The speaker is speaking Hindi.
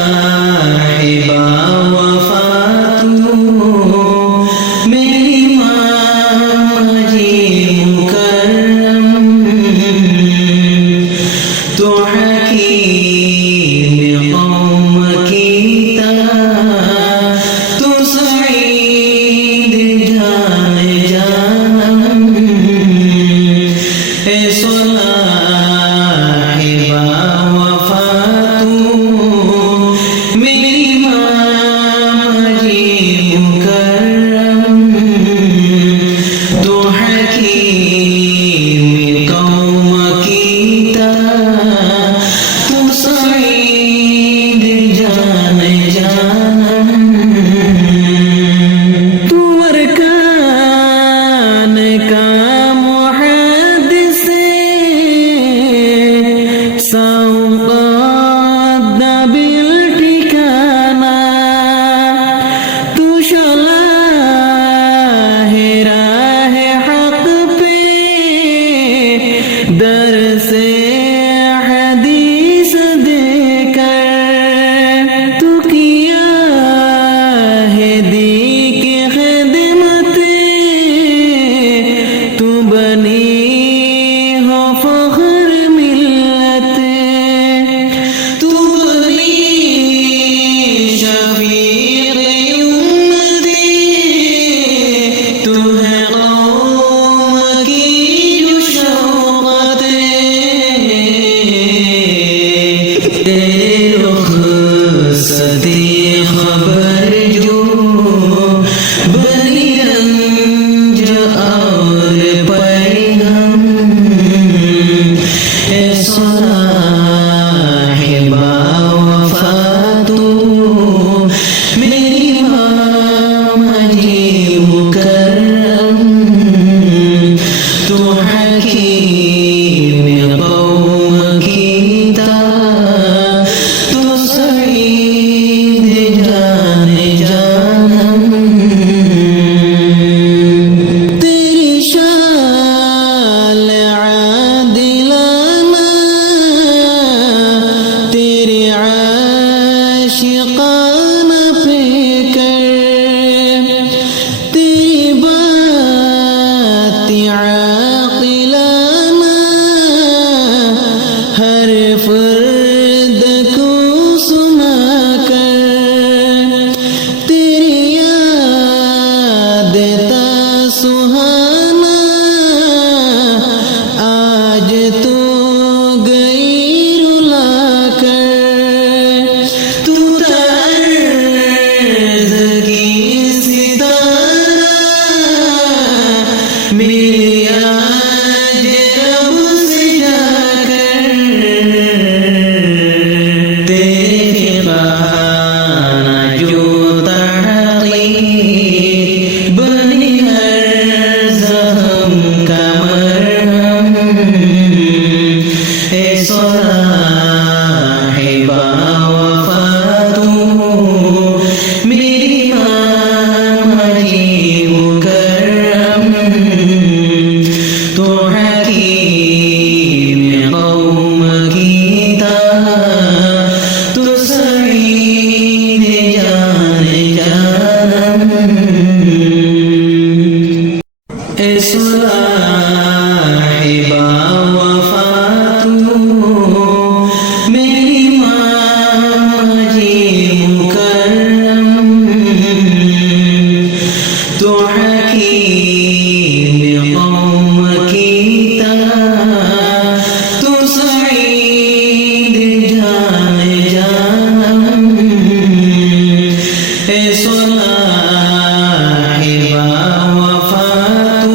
साहिबा वफा तू मेरी माँ जी मुकर्रम तो हकीम कौम की तू सईद जाने जानम साहिबा वफा तू मेरी माँ जी मुकर्रम तो हकीम कौम की तू सईद जाने जानम तू अरकान का मुहद्दिस सौक़ात बिल ठिकाना तू शलाह राह हक़ पे दर से हदीस देकर तू किया है दी की खिदमत तू बनी हो फख्र मिल्लत तू बनी शफीक़ उम्मती तू है कौम की जो शौक़त तेरे रुख सदी खबर जो बनी रंज और पैगम साहिबा वफा तू मेरी माँ जी मुकर्रम तो हकीम कौम की तू सईद जाने जानम तेरी शान आदिलाना तेरे आशिकाना पे कर तेरी बात आक़िलाना हर फर्द को सुना कर तेरी याद सुहाना आज तो गई रुला कर तू तर्ज़ की सितारा मेरी आज रब से जाकर तेरे बहाना जो तहक़ीक़ बनी हर ज़ख़म का मरहम साहिबा वफा तू मेरी माँ जी मुकर्रम तो हकीम कौम की तू सईद जाने जानम साहिबा वफा तू मेरी माँ जी मुकर्रम तो हकीम कौम की तू सईद जाने जानम साहिबा वफा तू